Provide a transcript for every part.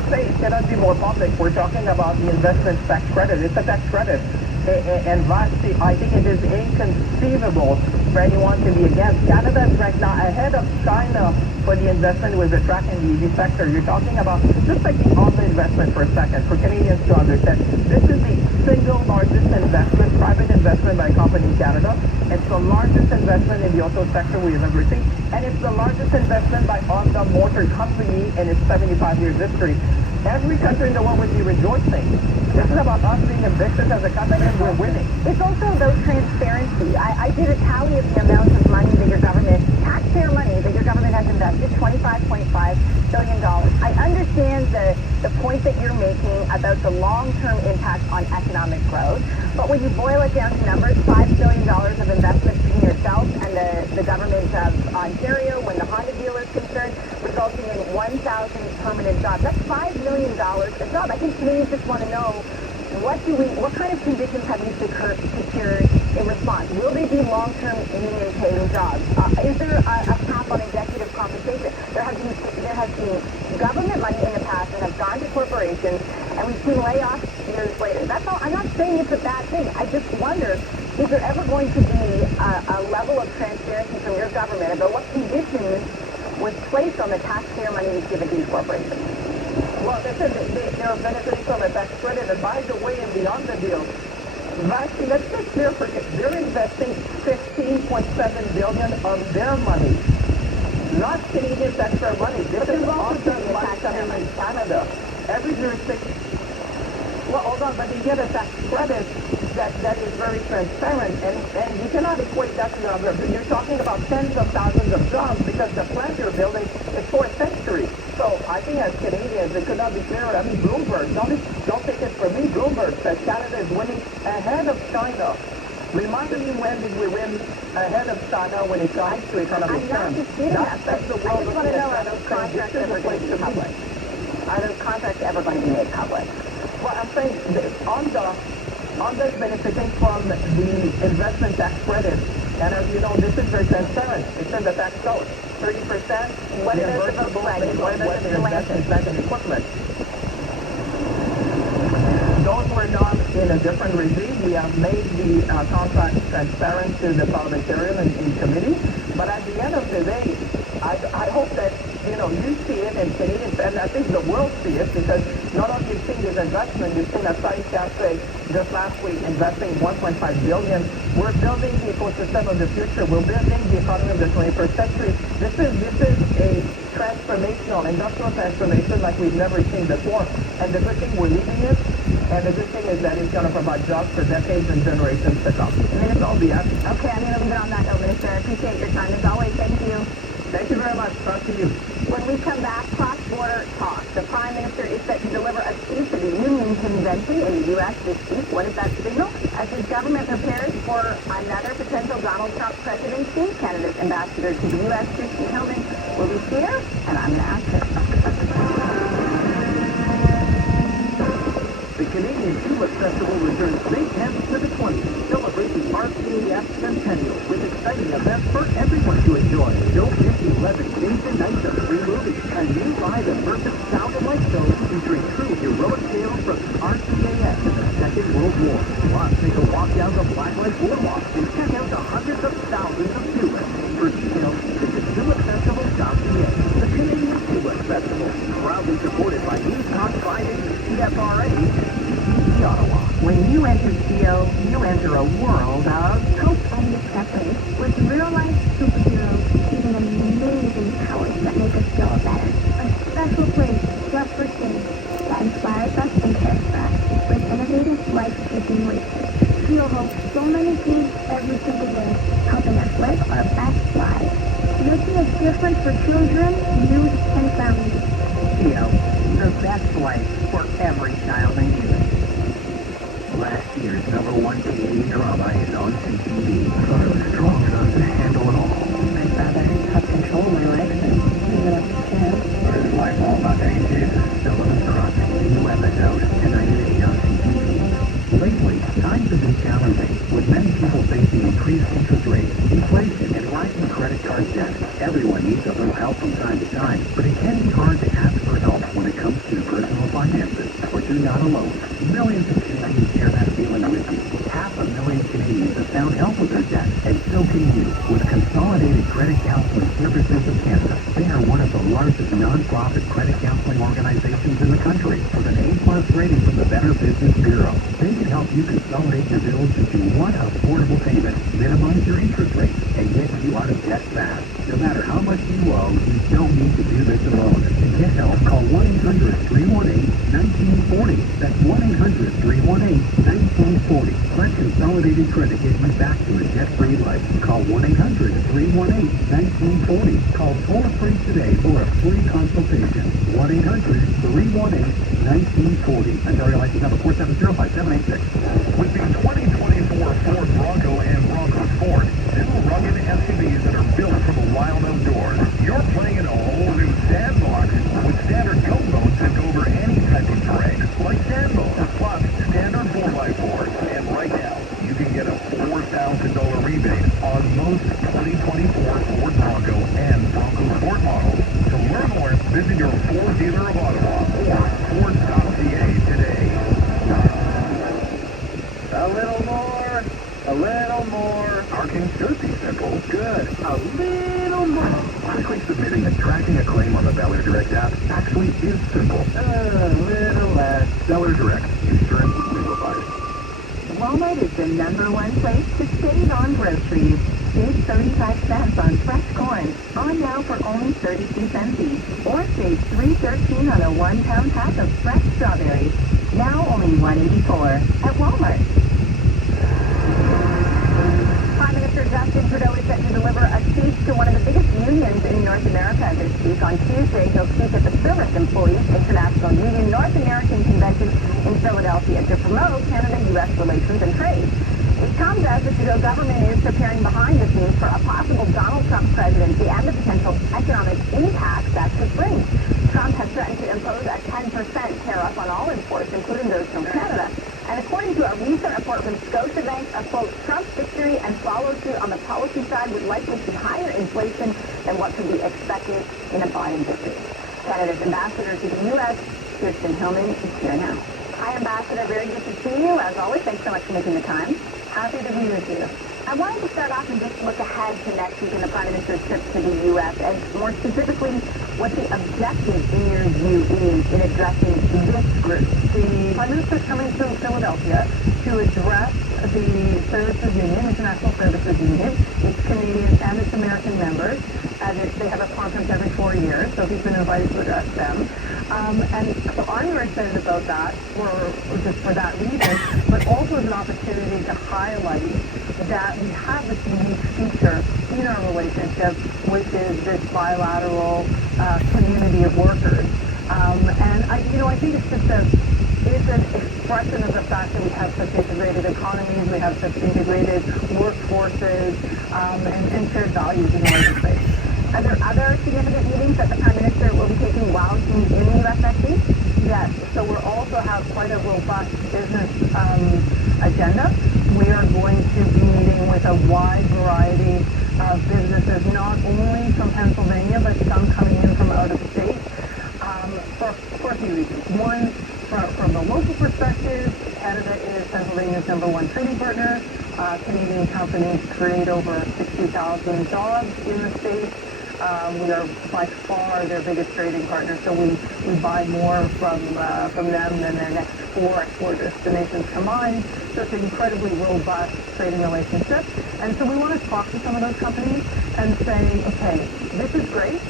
would say it cannot be more public. We're talking about the investment tax credit. It's a tax credit. And lastly, I think it is inconceivable for anyone to be against. Canada is right now ahead of China for the investment with the track and the EV sector. You're talking about, just like the auto investment for a second, for Canadians to understand, this is the single largest investment, private investment by a company in Canada. It's the largest investment in the auto sector we've ever seen. And it's the largest investment by Honda Motor Company in its 75 years history. Every country in the world would be rejoicing. This is about us being ambitious as a country and we're winning. It's also about transparency. I did a tally of the amount of money that your government, taxpayer money that your government has invested, $25.5 billion. I understand the point that you're making about the long-term impact on economic growth, but when you boil it down to numbers, $5 billion of investment between yourself and the government of Ontario, when the Honda dealer is concerned, resulting in 1,000 permanent jobs. That's $5 million a job. I think Canadians just want to know, what kind of conditions have you secured in response? Will they be long-term union-paying jobs? Is there a cap on executive compensation? There has been government money in the past that has gone to corporations, and we've seen layoffs years later. That's all. I'm not saying it's a bad thing. I just wonder, is there ever going to be a level of transparency from your government about what conditions was placed on the taxpayer money that's given to these corporations? Well, listen, they're benefiting from a tax credit, and by the way, in the Honda deal, actually, let's be clear for it. They're investing $15.7 billion of their money, not Canadian taxpayer money. This is Honda money coming in Canada. Every jurisdiction. Well, hold on, but they get a tax credit that is very transparent, and you cannot equate that to other. You're talking about tens of thousands of jobs because the plant you're building is for a century. So I think as Canadians, it could not be clearer. I mean, Bloomberg, don't take it from me. Bloomberg says Canada is winning ahead of China. Remind me, when did we win ahead of China when it comes to economic terms? That's the world. I just want to know, are those contracts ever going to be public? Are those contracts ever going to be made public? Well, I'm saying Honda is benefiting from the investment tax credit. And as you know, this is very transparent. It's in the tax code. 30% what is reimbursable employment and investment plant and equipment. Those were done in a different regime. We have made the contract transparent to the parliamentarian and the committee. But at the end of the day, I hope that, you see it in Canadians, and I think the world see it, because not only you've seen this investment, you've seen a Science Cafe just last week investing $1.5 billion. We're building the ecosystem of the future. We're building the economy of the 21st century. This is a transformational, industrial transformation like we've never seen before. And the good thing, we're leading it. And the good thing is that it's going to provide jobs for decades and generations to come. Minister, okay, I'm going to leave it on that note, Minister. I appreciate your time. As always, thank you. Thank you very much. Talk to you. When we come back, cross-border talk. The Prime Minister is set to deliver a speech at the Union Convention in the U.S. this week. What is that signal? As his government prepares for another potential Donald Trump presidency, Canada's ambassador to the U.S., Christy Hillman, will be here, and I'm going to ask her. The Canadian Tulip Festival returns May 10th to the 20th. Celebrate the RCAF Centennial with exciting events for everyone to enjoy. Don't miss 11 days and nights of free movies, a new live immersive sound and light show featuring true heroic tales from the RCAF in the Second World War. Plus, take a walk down the Blacklight Boardwalk and check out the hundreds of thousands of tulips. For details, visit tulipfestival.ca. The Canadian Tulip Festival, proudly supported by News Talk 580 CFRA. Ottawa. When you enter CO, you enter a world of hope and discovery with real-life superheroes using amazing powers that make us feel better. A special place just for kids that inspires us and cares for us with innovative, life-changing research. Feel hope so many kids every single day, helping us live our best lives. Making a difference for children, youth, and families. CO, the best life for every child and youth. Last year's #1 Canadian drama is on CTV. Thought I was strong enough to handle it all. I'd rather have control of my life than leave it up to chance. What is life all about that you do? Sullivan's Crossing, new episode, tonight at 8 on CTV. Lately, times have been challenging, with many people facing increased interest rates, inflation, and rising credit card debt. Everyone needs a little help from time to time, but it can be hard to ask for help when it comes to your personal finances. But you're not alone. Millions of Canadians share that feeling with you. 500,000 Canadians have found help with their debt, and so can you. With Consolidated Credit Counseling Services of Canada, they are one of the largest non-profit credit counseling organizations in the country, with an A+ rating from the Better Business Bureau. They can help you consolidate your bills into one affordable payment, minimize your interest rate, and get you out of debt fast. No matter how much you owe, you don't need to do this alone. To get help, call 1-800-318-1940. That's 1-800-318-1940. Let Consolidated Credit get you back to a debt-free life. Call 1-800-318-1940. Call toll-free today for a free consultation. 1-800-318-1940. Ontario license number 4705786. With the 2024 Ford Bronco and Bronco Sport, two rugged SUVs that are built for the wild outdoors, you're playing in a whole new sandbox. With standard coat modes that go over any type of terrain, like sand modes, plus standard 4x4s. And right now, you can get a $4,000 rebate on most 2024 Ford Bronco and Bronco Sport models. To learn more, visit your Ford dealer of Ottawa or Ford.ca today. A little more. A little more. Parking should be simple. Good. A little more. Quickly submitting and tracking a claim on the Ballard Direct app actually is simple. A little less. Ballard Direct. Insurance simplified. Walmart is the #1 place to save on groceries. Save 35 cents on fresh corn, on now for only 32 cents each. Or save $3.13 on a 1-pound pack of fresh strawberries, now only $1.84 at Walmart. Prime Minister Justin Trudeau is set to deliver a speech to one of the biggest unions in North America this week. On Tuesday, he'll speak at the Service Employees International Union North American Convention in Philadelphia to promote Canada-U.S. relations and trade. It comes as the Trudeau government is preparing behind the scenes for a possible Donald Trump presidency and the potential economic impact that could bring. Trump has threatened to impose a 10% tariff on all imports, including those from Canada. And according to a recent report from Scotiabank, a quote, Trump's victory and follow-through on the policy side would likely see higher inflation than what could be expected in a Biden victory. Canada's ambassador to the U.S., Kirsten Hillman, is here now. Hi, Ambassador. Very good to see you. As always, thanks so much for making the time. Happy to be with you. I wanted to start off and just look ahead to next week in the Prime Minister's trip to the U.S. and more specifically, what the objective, in your view, is in addressing this group. The Prime Minister is coming to Philadelphia to address the Services Union, International Services Union, its Canadian and its American members. And they have a conference every 4 years, so he's been invited to address them. And so I'm very excited about that, just for that reason, but also as an opportunity to highlight that we have this unique feature in our relationship, which is this bilateral community of workers. And I think it's just it's an expression of the fact that we have such integrated economies, we have such integrated workforces, and shared values in the labor space. Are there other significant meetings that the Prime Minister will be taking while he's in the U.S. next week? Yes, so we'll also have quite a robust business agenda. We are going to be meeting with a wide variety of businesses, not only from Pennsylvania, but some coming in from out of state, for a few reasons. One, from the local perspective, Canada is Pennsylvania's #1 trading partner. Canadian companies create over 60,000 jobs in the state. We are by far their biggest trading partner, so we buy more from them than their next 4 export destinations combined. So it's an incredibly robust trading relationship. And so we want to talk to some of those companies and say, okay, this is great.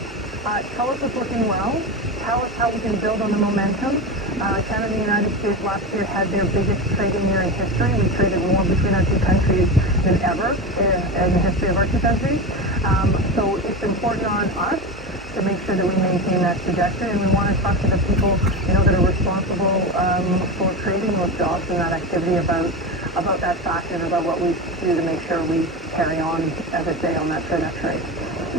Tell us what's working well. Tell us how we can build on the momentum. Canada and the United States last year had their biggest trading year in history. We traded more between our two countries than ever in the history of our two countries. So it's important on us to make sure that we maintain that trajectory, and we want to talk to the people, that are responsible for creating those jobs and that activity about that fact and about what we do to make sure we carry on, as I say, on that trajectory.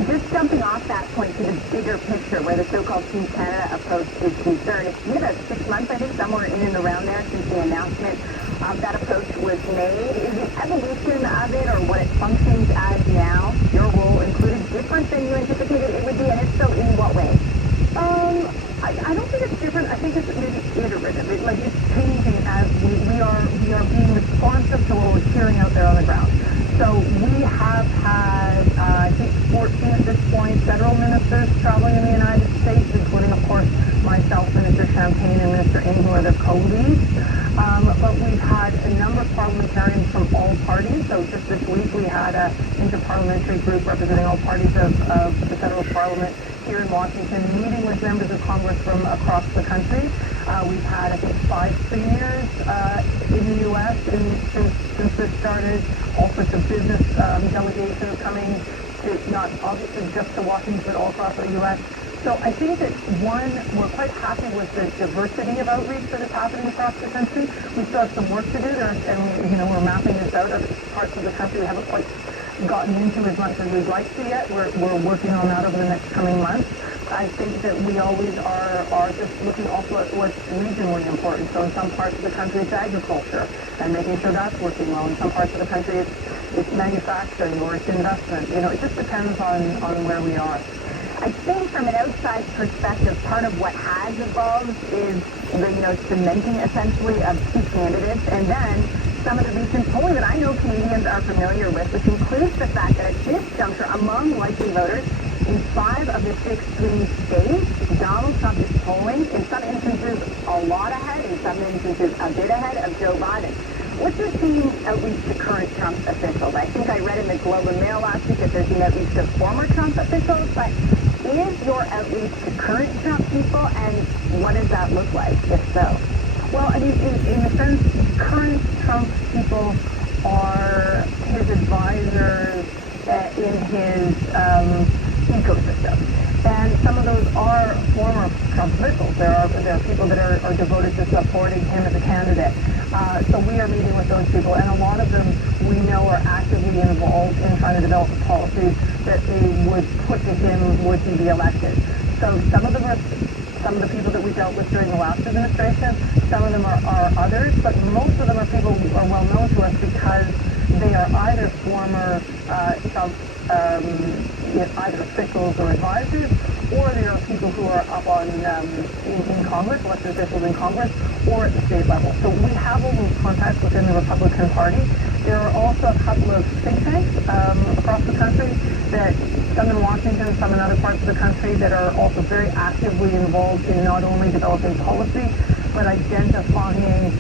Just jumping off that point to the bigger picture where the so-called Team Canada approach is concerned, it's been about 6 months, I think, somewhere in and around there since the announcement of that approach was made. Is the evolution of it, or what it functions as now, your role included, different than you anticipated it would be, and if so, in what way? I don't think it's different. I think it's maybe campaign and Minister Ng, who are the co-leads. But we've had a number of parliamentarians from all parties. So just this week we had an interparliamentary group representing all parties of the federal parliament here in Washington, meeting with members of Congress from across the country. We've had, I think, 5 premiers in the U.S. since this started. All sorts of business delegations coming to not obviously just to Washington, but all across the U.S. So I think that, one, we're quite happy with the diversity of outreach that is happening across the country. We still have some work to do there, and we're mapping this out. Other parts of the country we haven't quite gotten into as much as we'd like to yet. We're working on that over the next coming months. I think that we always are just looking also at what's regionally important. So in some parts of the country it's agriculture and making sure that's working well. In some parts of the country it's manufacturing or it's investment. It just depends on where we are. I think from an outside perspective, part of what has evolved is the cementing essentially of two candidates, and then some of the recent polling that I know Canadians are familiar with, which includes the fact that at this juncture, among likely voters, in 5 of the 6 swing states, Donald Trump is polling, in some instances, a lot ahead, in some instances, a bit ahead of Joe Biden. What's your team's outreach to current Trump officials? I think I read in the Globe and Mail last week that there's been outreach to former Trump officials, but is your outreach to current Trump people, and what does that look like, if so? Well, I mean, in a sense, current Trump people are his advisors in his ecosystem. And some of those are former Trump officials. There are people that are devoted to supporting him as a candidate. So we are meeting with those people, and a lot of them we know are actively involved in trying to develop the policies that they would put to him would he be elected. So some of the people that we dealt with during the last administration, some of them are others, but most of them are people who are well known to us because they are either former Trump either officials or advisors, or they are people who are up on in Congress, elected officials in Congress, or at the state level. So we have all those contacts within the Republican Party. There are also a couple of think tanks across the country, that some in Washington, some in other parts of the country, that are also very actively involved in not only developing policy, but identifying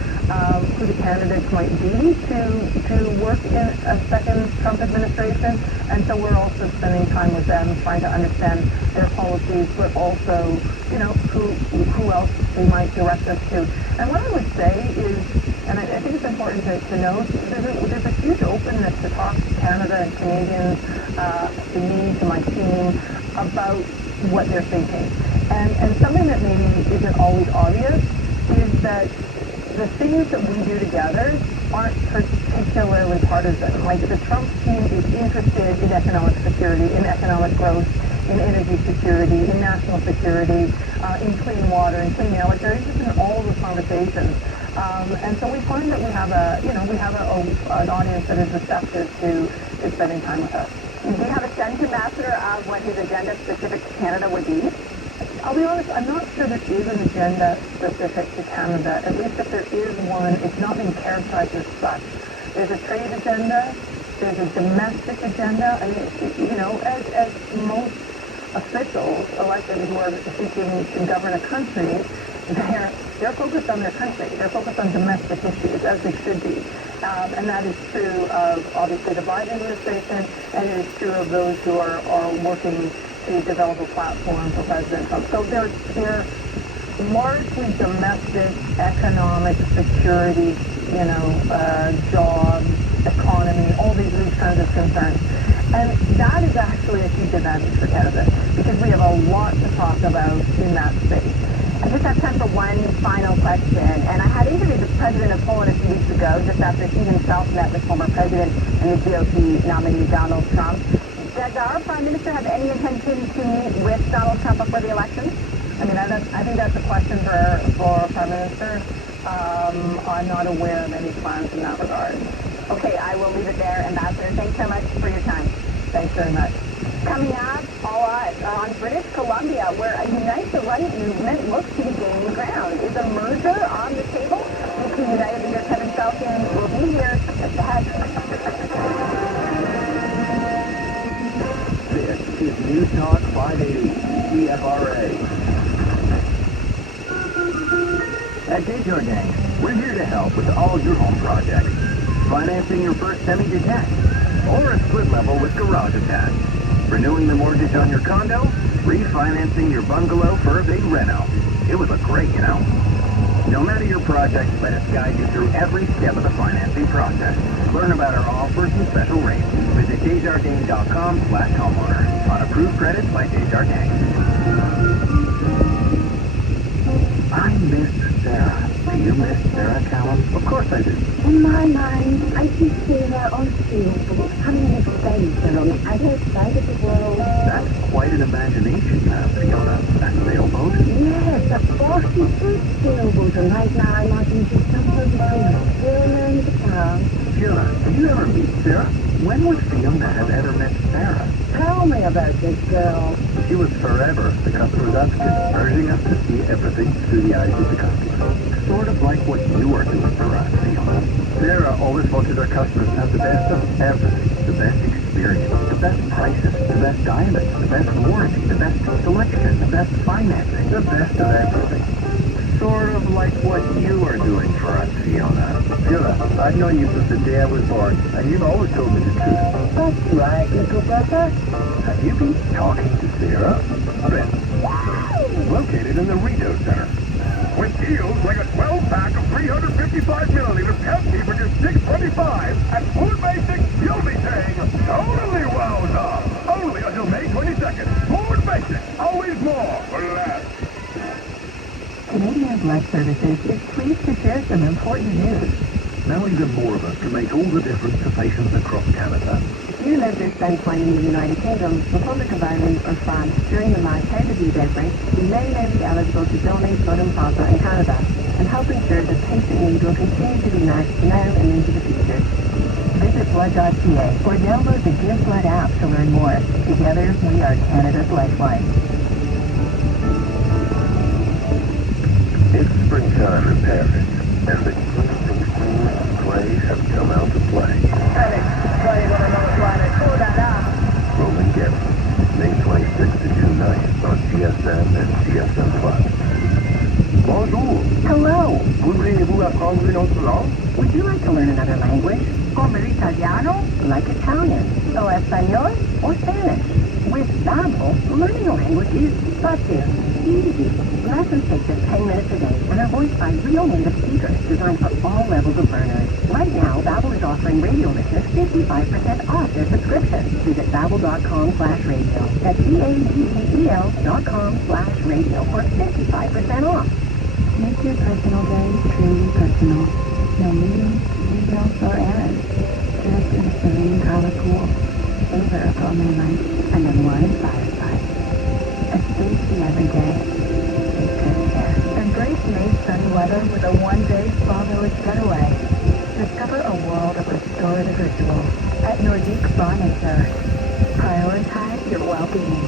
who the candidates might be to work in a second Trump administration. And so we're also spending time with them trying to understand their policies, but also, who else they might direct us to. And what I would say is, and I think it's important to note, there's a huge openness to talk to Canada and Canadians, to me, to my team, about what they're thinking. And something that maybe isn't always obvious is that the things that we do together aren't particularly partisan. Like, the Trump team is interested in economic security, in economic growth, in energy security, in national security, in clean water, in clean air. Like, they're interested in all the conversations. And so we find that we have an audience that is receptive to spending time with us. Do you have a sense, Ambassador, of what his agenda specific to Canada would be? I'll be honest, I'm not sure there is an agenda specific to Canada. At least if there is one, it's not being characterized as such. There's a trade agenda, there's a domestic agenda. I mean, as most officials elected who are seeking to govern a country, they're focused on their country. They're focused on domestic issues, as they should be. And that is true of, obviously, the Biden administration, and it is true of those who are working to develop a platform for President Trump. So they're largely domestic, economic, security, jobs, economy, all these kinds of concerns. And that is actually a huge advantage for Canada, because we have a lot to talk about in that space. I just have time for one final question. And I had interviewed the president of Poland a few weeks ago, just after he himself met with former president and the GOP nominee Donald Trump. Does our Prime Minister have any intention to meet with Donald Trump before the election? I mean, I think that's a question for Prime Minister. I'm not aware of any plans in that regard. Okay, I will leave it there. Ambassador, thanks so much for your time. Thanks very much. Coming up, all eyes are on British Columbia, where a Unite the Right movement looks to be gaining ground. Is a merger on the table? VP United leader Kevin Falcon will be here just ahead. This is News Talk 580, CFRA. At Desjardins, we're here to help with all your home projects. Financing your first semi-detached or a split level with garage attached. Renewing the mortgage on your condo, refinancing your bungalow for a big reno. It would look great, you know. No matter your project, let us guide you through every step of the financing process. Learn about our offers and special rates. Visit Desjardins.com/homeowner. On approved credits by Desjardins. I miss Sarah. Do you miss Sarah, Callum? Of course I do. In my mind, I see Sarah on sailboats, having an adventure on the other side of the world. That's quite an imagination you have, Fiona. A sailboat? Yes, a 40-foot sailboat, and right now I'm watching just somewhere between Australia and Japan. Fiona, did you ever meet Sarah? When would Fiona have ever met Sarah? Tell me about this girl. She was forever the customer's advocate, urging us to see everything through the eyes of the customer. Sort of like what you are doing for us, Fiona. Sarah always wanted our customers to have the best of everything. The best experience, the best prices, the best diamonds, the best warranty, the best selection, the best financing, the best of everything. Sort of like what you are doing for us, Fiona. Fiona, I've known you since the day I was born, and you've always told me the truth. That's right, little brother. Have you been talking to Sarah? Ben. Located in the Rideau Center. With deals like a 12-pack of 355 milliliter Pepsi for just $6.25 at Food Basics, you'll be saying, totally wowza! Only until May 22nd. Food Basics, always more for less. Canadian Blood Services is pleased to share some important news. Now even more of us can make all the difference to patients across Canada. If you lived or spent time in the United Kingdom, Republic of Ireland, or France during the March Heart Disease outbreak, you may now be eligible to donate blood and plasma in Canada and help ensure that patient need will continue to be met now and into the future. Visit blood.ca or download the Give Blood app to learn more. Together, we are Canada's lifeline. It's springtime in Paris, and the queens and queens of play have come out to play. Allez, soyez dans la soirée. Oh là là. Roland Garros, May 26th to June 9th on GSM and GSM Plus. Bonjour. Hello. Voudriez-vous apprendre une autre langue? Would you like to learn another language? Como italiano? Like Italian. O español? Or Spanish? With Babbel, learning a language is fácil, easy. Lessons take just 10 minutes a day and are voiced by real native speakers designed for all levels of learners. Right now, Babbel is offering radio listeners 55% off their subscription. Visit babbel.com/radio. That's BABBEL.com/radio for 55% off. Make your personal day truly personal. No meetings, emails, or errands. Just in a serene color pool. Savor a gourmet lunch and a warm fireside. A tasty every day. Take good care. Embrace May's sunny weather with a one-day spa village getaway. Discover a world of restorative rituals at Nordique Spa Nature. Prioritize your well-being.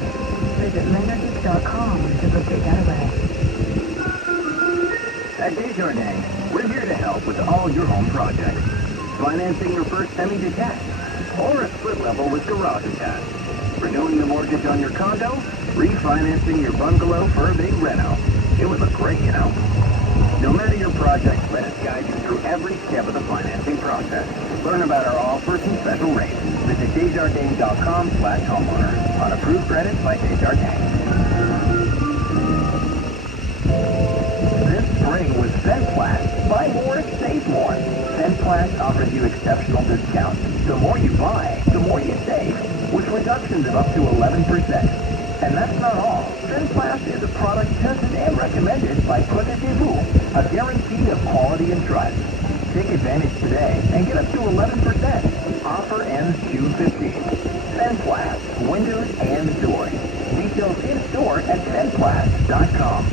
Visit Leonardique.com to book your getaway. At Desjardins, we're here to help with all your home projects. Financing your first semi-detached or a split level with garage attached. Renewing the mortgage on your condo, refinancing your bungalow for a big reno. It would look great, you know. No matter your project, let us guide you through every step of the financing process. Learn about our offers and special rates. Visit Desjardins.com/homeowner. On approved credits by Desjardins. This spring with Centplast, buy more, save more. Centplast offers you exceptional discounts. The more you buy, the more you save, with reductions of up to 11%. And that's not all. Centplast is a product tested and recommended by Protégez-Vous, a guarantee of quality and trust. Take advantage today and get up to 11%. Offer ends June 15th. Centplast, windows and doors. Details in store at centplast.com.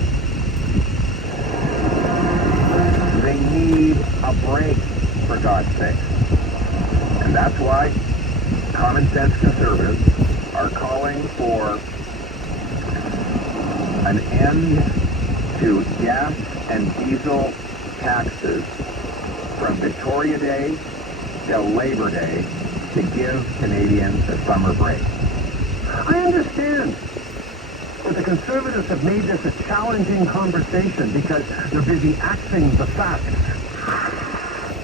They need a break, for God's sake. And that's why common sense conservatives are calling for an end to gas and diesel taxes from Victoria Day till Labor Day to give Canadians a summer break. I understand. But the Conservatives have made this a challenging conversation because they're busy axing the facts.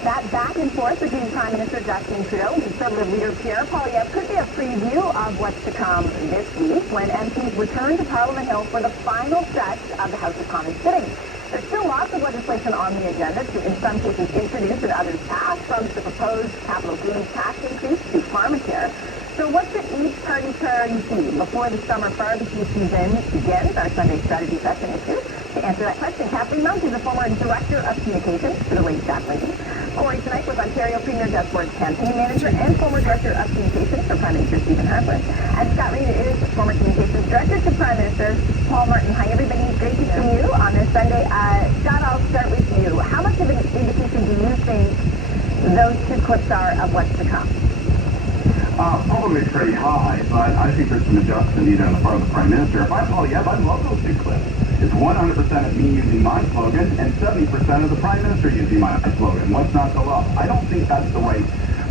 That back and forth between Prime Minister Justin Trudeau and Conservative leader Pierre Poilievre could be a preview of what's to come this week when MPs return to Parliament Hill for the final stretch of the House of Commons sitting. There's still lots of legislation on the agenda to, in some cases, introduce and others pass, from the proposed capital gains tax increase to pharmacare. So what should each party priority be before the summer barbecue season begins? Our Sunday strategy session is here. To answer that question, Kathleen Mount is the former Director of Communications for the late Jack Lindsay. Corey tonight was Ontario Premier Doug Ford's campaign manager and former Director of Communications for Prime Minister Stephen Harper. And Scott Reid is former Communications Director to Prime Minister Paul Martin. Hi, everybody. Great to see you on this Sunday. Scott, I'll start with you. How much of an indication do you think those two clips are of what's to come? Probably pretty high, but I think there's some adjustment needed on the part of the Prime Minister. If I'm Poilievre, I love those two clips. It's 100% of me using my slogan and 70% of the Prime Minister using my slogan. What's not to love? I don't think that's the right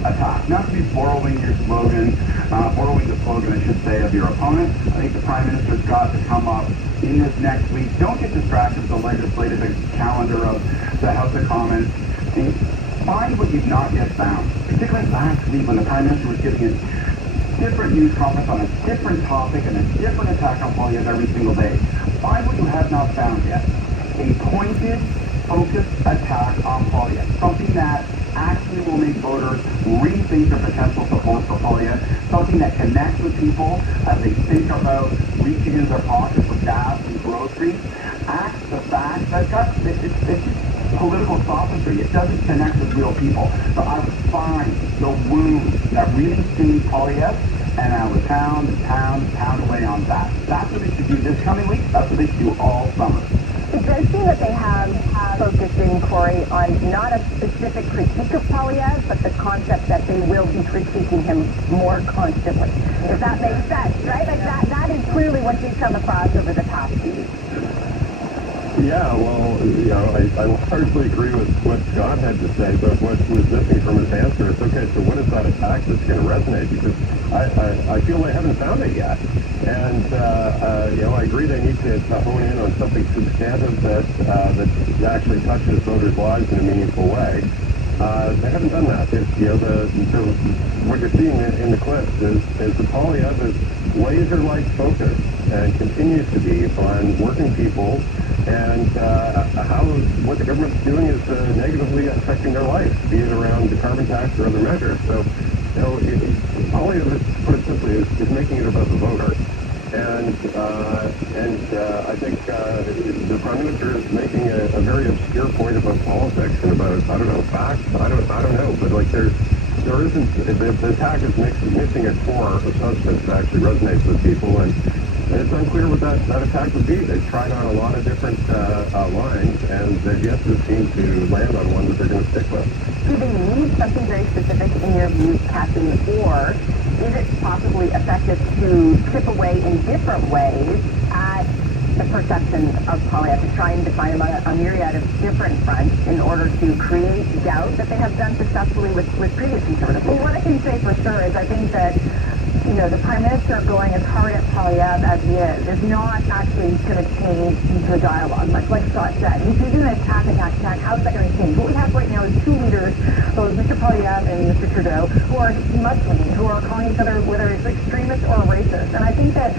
attack. Not to be borrowing your slogan, borrowing the slogan, I should say, of your opponent. I think the Prime Minister's got to come up in this next week. Don't get distracted with the legislative calendar of the House of Commons. Find what you've not yet found. Particularly last week when the Prime Minister was giving a different news conference on a different topic and a different attack on Poilievre every single day. Find what you have not found yet. A pointed, focused attack on Poilievre. Something that actually will make voters rethink their potential support for Poilievre. Something that connects with people as they think about reaching into their pockets with gas and groceries. Act the fact that it's political sophistry. It doesn't connect with real people. So I would find the wound that really sting Poilievre, and I would pound away on that. That's what they should do this coming week. That's what they should do all summer. It does seem that they have focused in, Corey, on not a specific critique of Poilievre, but the concept that they will be critiquing him more constantly. If that makes sense, right? Like that is clearly what they've come across over the past few weeks. Yeah, well, I largely agree with what Scott had to say, but what was missing from his answer is, okay, so what is that attack that's going to resonate? Because I feel they haven't found it yet. And, I agree they need to hone in on something substantive that actually touches voters' lives in a meaningful way. They haven't done that. So what you're seeing in the clips is the Poilievre is laser-like focused and continues to be on working people and how what the government's doing is negatively affecting their life, be it around the carbon tax or other measures. So, Poilievre, put it simply, is making it about the voter. And I think the Prime Minister is making a very obscure point about politics and about, facts. I don't know, but like there isn't, the attack is missing a core of substance that actually resonates with people, and it's unclear what that attack would be. They've tried on a lot of different lines, and they've yet to seem to land on one that they're going to stick with. Do they need something very specific in your view, Kathleen, or is it possibly effective to chip away in different ways at the perception of Poilievre, to try and define him on a myriad of different fronts in order to create doubt that they have done successfully with previous Conservatives? Well, what I can say for sure is I think that the Prime Minister going as hard at Poilievre as he is not actually going to change the dialogue, much like Scott said. He's going to attack. How's that going to change? What we have right now is two leaders, both Mr. Poilievre and Mr. Trudeau, who are mudslinging, who are calling each other, whether it's extremist or racist. And I think that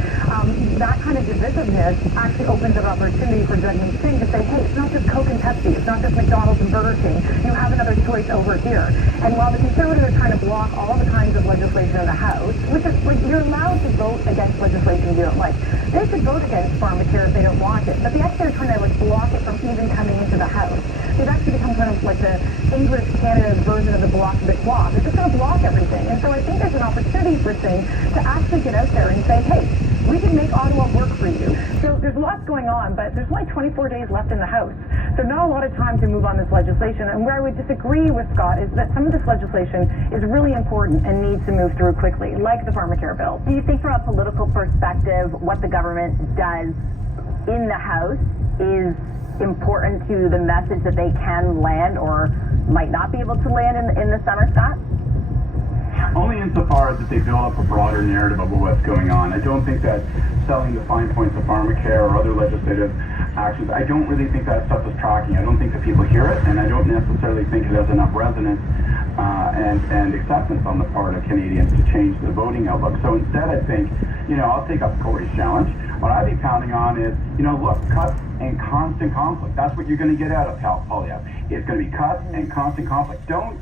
that kind of divisiveness actually opens up opportunity for Jagmeet Singh to say, hey, it's not just Coke and Pepsi, it's not just McDonald's and Burger King. You have another choice over here. And while the Conservatives are trying to block all the kinds of legislation in the House, which is like, you're allowed to vote against legislation you don't like. They could vote against pharmacare if they don't want it, but the actually are trying to block it from even coming into the House. They've actually become kind of like the English Canada's version of the bloc québécois. They're just going to block everything. And so I think there's an opportunity for Singh to actually get out there and say, hey, we can make Ottawa work for you. So there's lots going on, but there's only 24 days left in the House. So not a lot of time to move on this legislation. And where I would disagree with Scott is that some of this legislation is really important and needs to move through quickly, like the pharmacare bill. Do you think from a political perspective what the government does in the House is important to the message that they can land or might not be able to land in the summer, Scott? Only insofar as that they build up a broader narrative of what's going on. I don't think that selling the fine points of pharmacare or other legislative actions, I don't really think that stuff is tracking. I don't think that people hear it, and I don't necessarily think it has enough resonance and acceptance on the part of Canadians to change the voting outlook. So instead, I think, I'll take up Corey's challenge. What I'd be counting on is, look, cuts and constant conflict. That's what you're going to get out of Poilievre. It's going to be cuts and constant conflict. Don't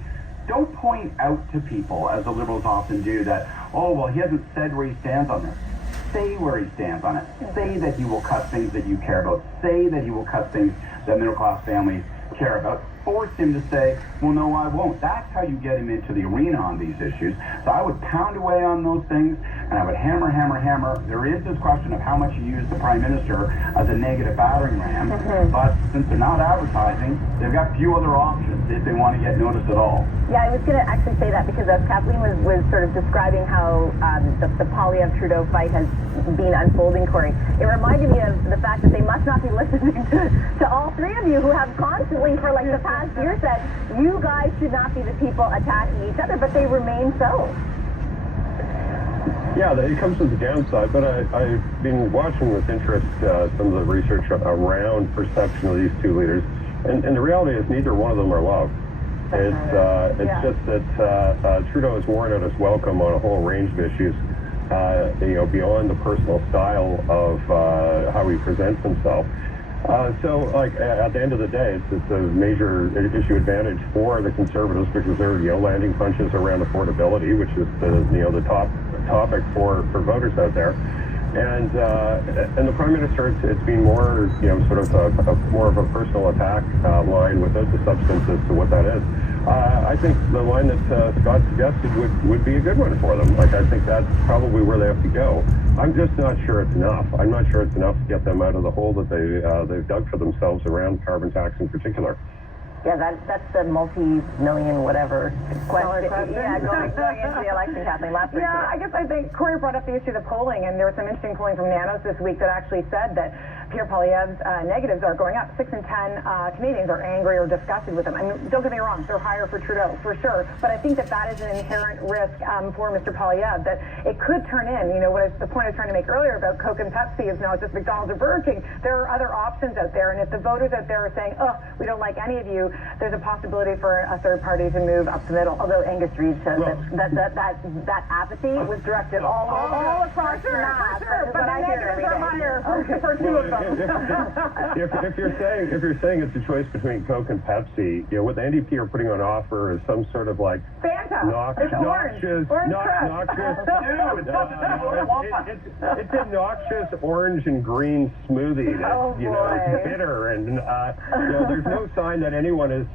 point out to people, as the Liberals often do, that, oh, well, he hasn't said where he stands on this. Say where he stands on it. Say that he will cut things that you care about. Say that he will cut things that middle-class families care about. Force him to say, well, no, I won't. That's how you get him into the arena on these issues. So I would pound away on those things, and I would hammer. There is this question of how much you use the Prime Minister as a negative battering ram, but since they're not advertising, they've got few other options if they want to get noticed at all. Yeah, I was going to actually say that because as Kathleen was sort of describing how the Poilievre-Trudeau fight has been unfolding, Corey, it reminded me of the fact that they must not be listening to all three of you who have constantly for like the past year said, you guys should not be the people attacking each other, but they remain so. Yeah, it comes with the downside, but I've been watching with interest some of the research around perception of these two leaders, and the reality is neither one of them are loved. It's just that Trudeau has worn out his welcome on a whole range of issues, beyond the personal style of how he presents himself. So, at the end of the day, it's a major issue advantage for the Conservatives because they're, landing punches around affordability, which is the top topic for voters out there. And the Prime Minister, it's been more, sort of more of a personal attack line without the substance as to what that is. I think the line that Scott suggested would be a good one for them. I think that's probably where they have to go. I'm just not sure it's enough. I'm not sure it's enough to get them out of the hole that they've dug for themselves around carbon tax in particular. Yeah, that's the multi-million whatever question. Yeah, going into the election, Kathleen, last week. Yeah, I guess I think Corey brought up the issue of the polling, and there was some interesting polling from Nanos this week that actually said that Pierre Poilievre's negatives are going up. 6 in 10 Canadians are angry or disgusted with him. And don't get me wrong, they're higher for Trudeau, for sure. But I think that is an inherent risk for Mr. Poilievre, that it could turn in, the point I was trying to make earlier about Coke and Pepsi is now just McDonald's or Burger King. There are other options out there, and if the voters out there are saying, oh, we don't like any of you, there's a possibility for a third party to move up the middle. Although Angus Reid says that apathy was directed all across the map. But the negatives are higher for two of them. If you're saying it's a choice between Coke and Pepsi, what the NDP are putting on offer is some sort of like Fanta. Noxious. It's a noxious orange and green smoothie that is bitter, and there's no sign that anyone is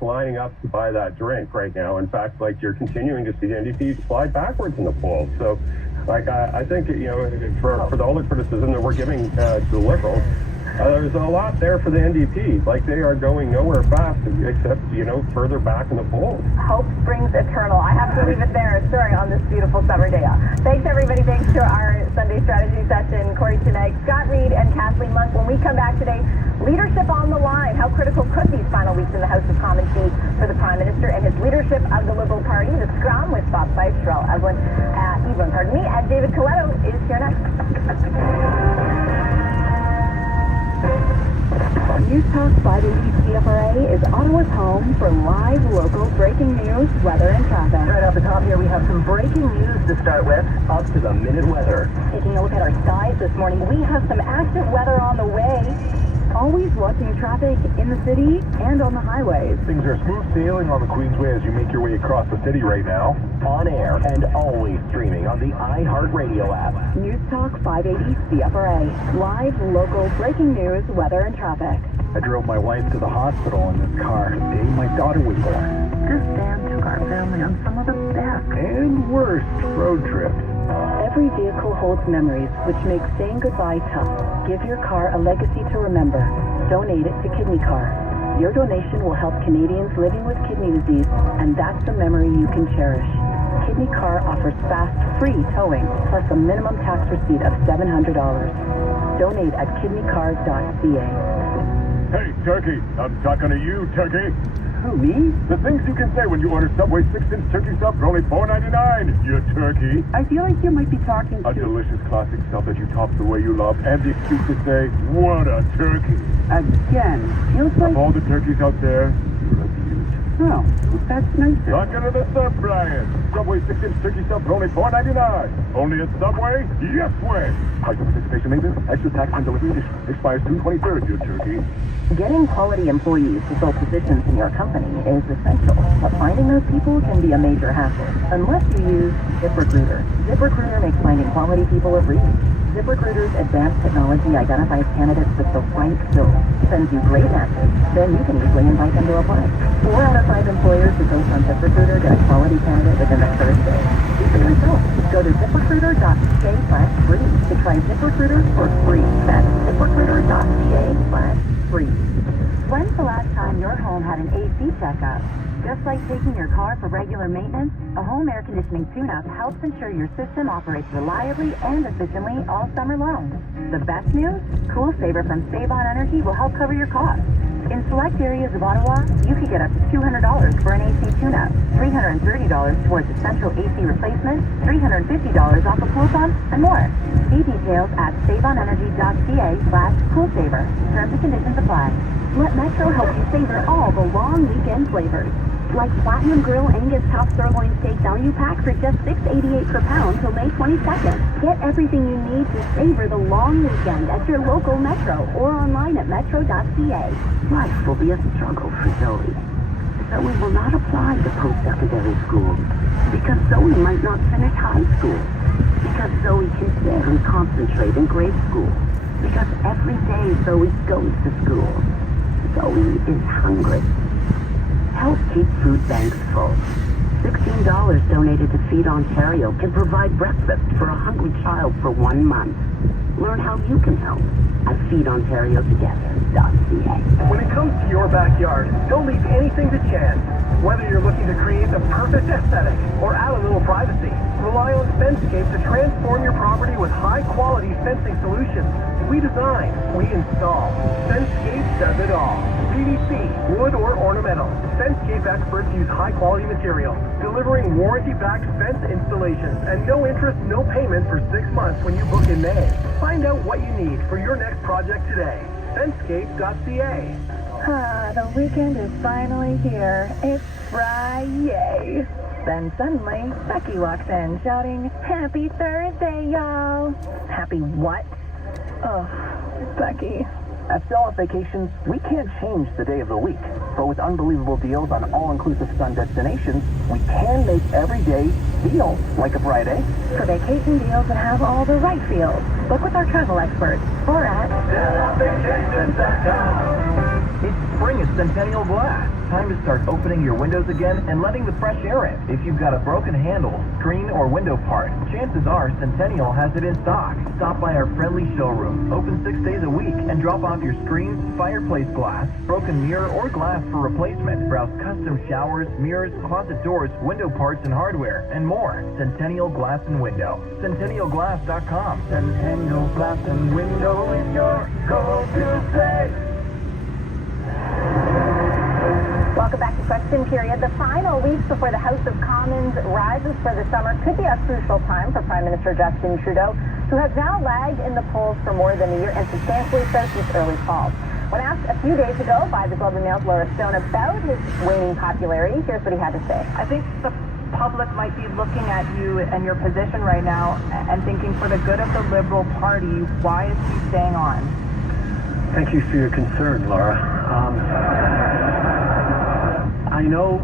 lining up to buy that drink right now. In fact, you're continuing to see the NDP slide backwards in the polls. So, I think for all the criticism that we're giving to the Liberals, there's a lot there for the NDP. They are going nowhere fast except further back in the polls. Hope springs eternal. I have to leave it there, story on this beautiful summer day. Thanks everybody. Thanks to our Sunday strategy session, Corey Chennack, Scott Reid, and Kathleen Monk. When we come back today, leadership on the line. How critical could these final weeks in the House of Commons be for the Prime Minister and his leadership of the Liberal Party? The Scrum with thoughts by Sherelle Evelyn, and David Coletto is here next. News Talk 580 CFRA is Ottawa's home for live local breaking news, weather, and traffic. Right off the top here, we have some breaking news to start with. Up to the minute weather. Taking a look at our skies this morning, we have some active weather on the way. Always watching traffic in the city and on the highways. Things are smooth sailing on the Queensway as you make your way across the city right now. On air and always streaming on the iHeartRadio app. News Talk 580 CFRA. Live local breaking news, weather, and traffic. I drove my wife to the hospital in this car the day my daughter was born. This van took our family on some of the best And worst road trips. Every vehicle holds memories, which makes saying goodbye tough. Give your car a legacy to remember. Donate it to Kidney Car. Your donation will help Canadians living with kidney disease, and that's a memory you can cherish. Kidney Car offers fast, free towing, plus a minimum tax receipt of $700. Donate at kidneycar.ca. Hey, Turkey, I'm talking to you, Turkey. Who, me? The things you can say when you order Subway 6-inch turkey sub for only $4.99, you turkey. I feel like you might be talking A to... delicious classic sub that you top the way you love, and the excuse to say, what a turkey. Again, feels like... Of all the turkeys out there, you're a beaut. Oh, that's nice. Talk into the sub, Brian. Subway 6-inch turkey sub for only $4.99. Only at Subway? Yes way. Price of participation maintenance, extra tax and delivery addition. Expires June 23rd, you turkey. Getting quality employees to fill positions in your company is essential, but finding those people can be a major hassle, unless you use ZipRecruiter. ZipRecruiter makes finding quality people a breeze. ZipRecruiter's advanced technology identifies candidates with the right skills, sends you great matches, then you can easily invite them to apply. 4 out of 5 employers who post on ZipRecruiter get a quality candidate within the first day. See for yourself. Go to ZipRecruiter.ca/free to try ZipRecruiter for free. That's ZipRecruiter.ca/free. When's the last time your home had an AC checkup? Just like taking your car for regular maintenance, a home air conditioning tune-up helps ensure your system operates reliably and efficiently all summer long. The best news? Cool Saver from Save On Energy will help cover your costs. In select areas of Ottawa, you could get up to $200 for an AC tune-up, $330 towards a central AC replacement, $350 off a pool pump, and more. See details at saveonenergy.ca/coolsaver. Terms and conditions apply. Let Metro help you savor all the long weekend flavors. Like Platinum Grill Angus Top Sirloin Steak Value Pack for just $6.88 per pound till May 22nd. Get everything you need to savor the long weekend at your local Metro or online at metro.ca. Life will be a struggle for Zoe. Zoe will not apply to post-secondary school because Zoe might not finish high school. Because Zoe can barely concentrate in grade school. Because every day Zoe goes to school. Zoe is hungry. Help keep food banks full. $16 donated to Feed Ontario can provide breakfast for a hungry child for 1 month. Learn how you can help at feedontariotogether.ca. When it comes to your backyard, don't leave anything to chance. Whether you're looking to create the perfect aesthetic or add a little privacy, rely on Fencescape to transform your property with high-quality fencing solutions. We design, we install. Fencescape does it all. PVC, wood, or ornamental. Fencescape experts use high-quality materials, delivering warranty-backed fence installations and no interest, no payment for 6 months when you book in May. Find out what you need for your next project today. Fencescape.ca. The weekend is finally here. It's Friday. Then suddenly, Becky walks in shouting, "Happy Thursday, y'all." Happy what? Oh, Becky. At Sell Vacations, we can't change the day of the week, but with unbelievable deals on all-inclusive sun destinations, we can make every day feel like a Friday. For vacation deals that have all the right feels, book with our travel experts or at SellVacations.com. It's spring at Centennial Glass. Time to start opening your windows again and letting the fresh air in. If you've got a broken handle, screen, or window part, chances are Centennial has it in stock. Stop by our friendly showroom, open 6 days a week, and drop off your screens, fireplace glass, broken mirror, or glass for replacement. Browse custom showers, mirrors, closet doors, window parts and hardware, and more. Centennial Glass and Window. CentennialGlass.com. Centennial Glass and Window is your go-to place. Welcome back to Question Period. The final weeks before the House of Commons rises for the summer could be a crucial time for Prime Minister Justin Trudeau, who has now lagged in the polls for more than a year and substantially so since early fall. When asked a few days ago by the Globe and Mail's Laura Stone about his waning popularity, here's what he had to say. I think the public might be looking at you and your position right now and thinking, for the good of the Liberal Party, why is he staying on? Thank you for your concern, Laura. I know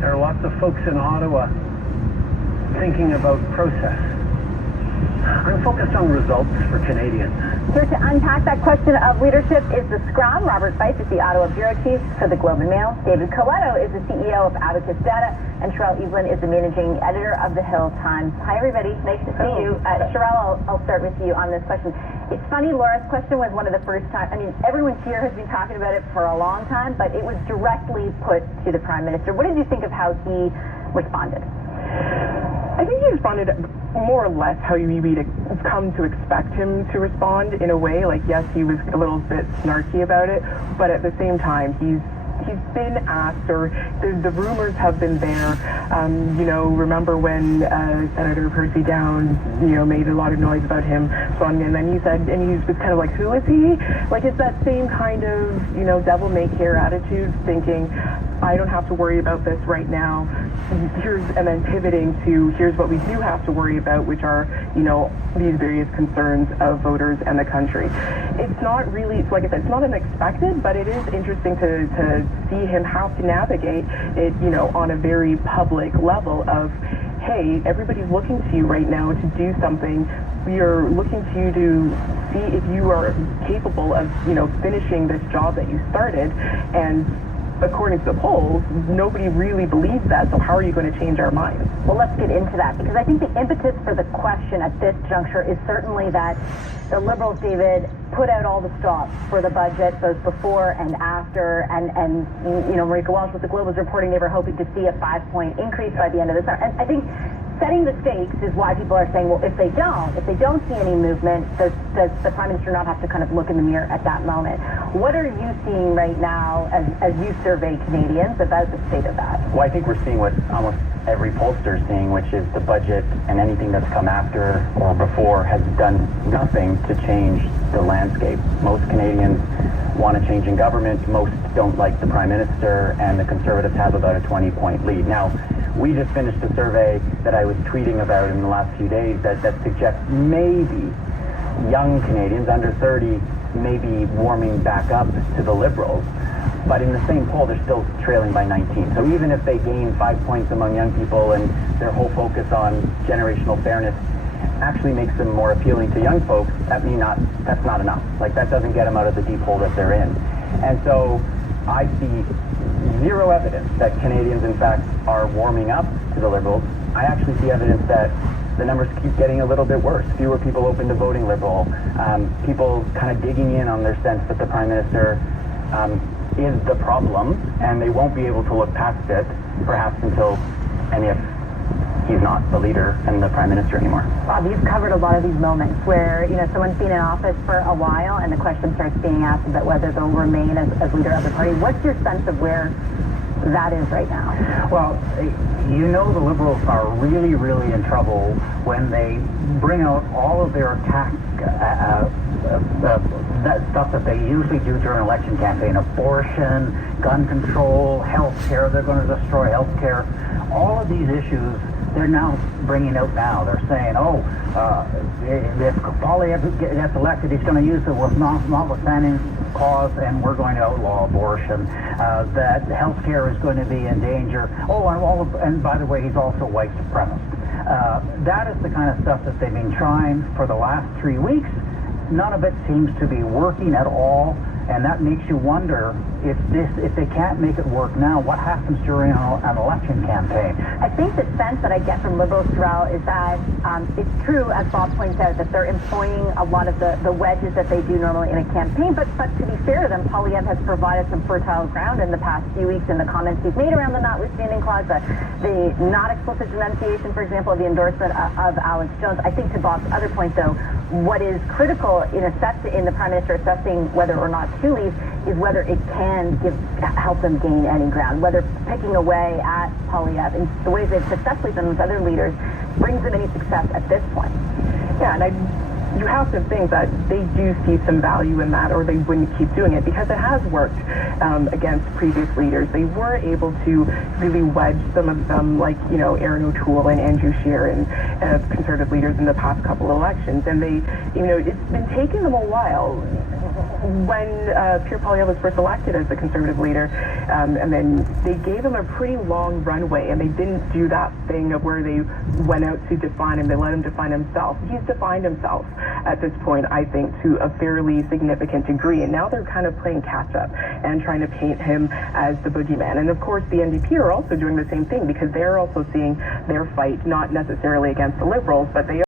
there are lots of folks in Ottawa thinking about process. I'm focused on results for Canadians. Here to unpack that question of leadership is the Scrum. Robert Fife is the Ottawa Bureau Chief for the Globe and Mail. David Coletto is the CEO of Abacus Data. And Sherelle Evelyn is the Managing Editor of the Hill Times. Hi, everybody. Nice to see you. Sherelle, I'll start with you on this question. It's funny, Laura's question was one of the first times. I mean, everyone here has been talking about it for a long time, but it was directly put to the Prime Minister. What did you think of how he responded? I think he responded more or less how you'd come to expect him to respond, in a way. Like, yes, he was a little bit snarky about it, but at the same time, he's been asked, or the rumors have been there. Remember when Senator Percy Downs, made a lot of noise about him, and then he said, and he was kind of like, who is he? Like, it's that same kind of, devil may care attitude, thinking, I don't have to worry about this right now. And then pivoting to, here's what we do have to worry about, which are, these various concerns of voters and the country. It's not really, like I said, it's not unexpected, but it is interesting to see him have to navigate it, on a very public level of, hey, everybody's looking to you right now to do something. We are looking to you to see if you are capable of, finishing this job that you started. And according to the polls, nobody really believes that, so how are you going to change our minds? Well, let's get into that, because I think the impetus for the question at this juncture is certainly that the Liberals, David, put out all the stops for the budget, both before and after, and Marika Walsh with the Globe was reporting they were hoping to see a 5-point increase by the end of the summer. And I think setting the stakes is why people are saying, well, if they don't see any movement, does the Prime Minister not have to kind of look in the mirror at that moment? What are you seeing right now as you survey Canadians about the state of that? Well, I think we're seeing what almost every pollster is seeing, which is the budget and anything that's come after or before has done nothing to change the landscape. Most Canadians want a change in government. Most don't like the Prime Minister, and the Conservatives have about a 20-point lead. Now, we just finished a survey that I was tweeting about in the last few days that suggests maybe young Canadians under 30 may be warming back up to the Liberals. But in the same poll, they're still trailing by 19. So even if they gain 5 points among young people and their whole focus on generational fairness actually makes them more appealing to young folks, that's not enough. Like, that doesn't get them out of the deep hole that they're in. And so I see zero evidence that Canadians, in fact, are warming up to the Liberals. I actually see evidence that the numbers keep getting a little bit worse. Fewer people open to voting Liberal. People kind of digging in on their sense that the Prime Minister is the problem, and they won't be able to look past it, perhaps until and if he's not the leader and the Prime Minister anymore. Bob, you've covered a lot of these moments where, someone's been in office for a while and the question starts being asked about whether they'll remain as leader of the party. What's your sense of where that is right now? Well, the Liberals are really, really in trouble when they bring out all of their attack, that stuff that they usually do during election campaign: abortion, gun control, health care. They're going to destroy health care. All of these issues they're now bringing out now. They're saying, if Poilievre gets elected, he's going to use the notwithstanding clause, and we're going to outlaw abortion. That health care is going to be in danger. And by the way, he's also white supremacist. That is the kind of stuff that they've been trying for the last 3 weeks. None of it seems to be working at all, and that makes you wonder if they can't make it work now, what happens during an election campaign? I think the sense that I get from Liberals throughout is that it's true, as Bob points out, that they're employing a lot of the wedges that they do normally in a campaign, but to be fair to them, Poilievre has provided some fertile ground in the past few weeks in the comments he's made around the notwithstanding clause, the not explicit denunciation, for example, of the endorsement of Alex Jones. I think to Bob's other point, though, what is critical in the Prime Minister assessing whether or not to leave is whether it can help them gain any ground, whether picking away at Poilievre in the ways they've successfully done with other leaders brings them any success at this point. Yeah, and you have to think that they do see some value in that, or they wouldn't keep doing it, because it has worked against previous leaders. They were able to really wedge some of them, like Aaron O'Toole and Andrew Scheer and Conservative leaders in the past couple of elections, and they, it's been taking them a while. When Pierre Poilievre was first elected as the Conservative leader, and then they gave him a pretty long runway, and they didn't do that thing of where they went out to define him. They let him define himself. He's defined himself at this point, I think, to a fairly significant degree, and now they're kind of playing catch-up and trying to paint him as the boogeyman. And of course, the NDP are also doing the same thing, because they're also seeing their fight not necessarily against the Liberals, but they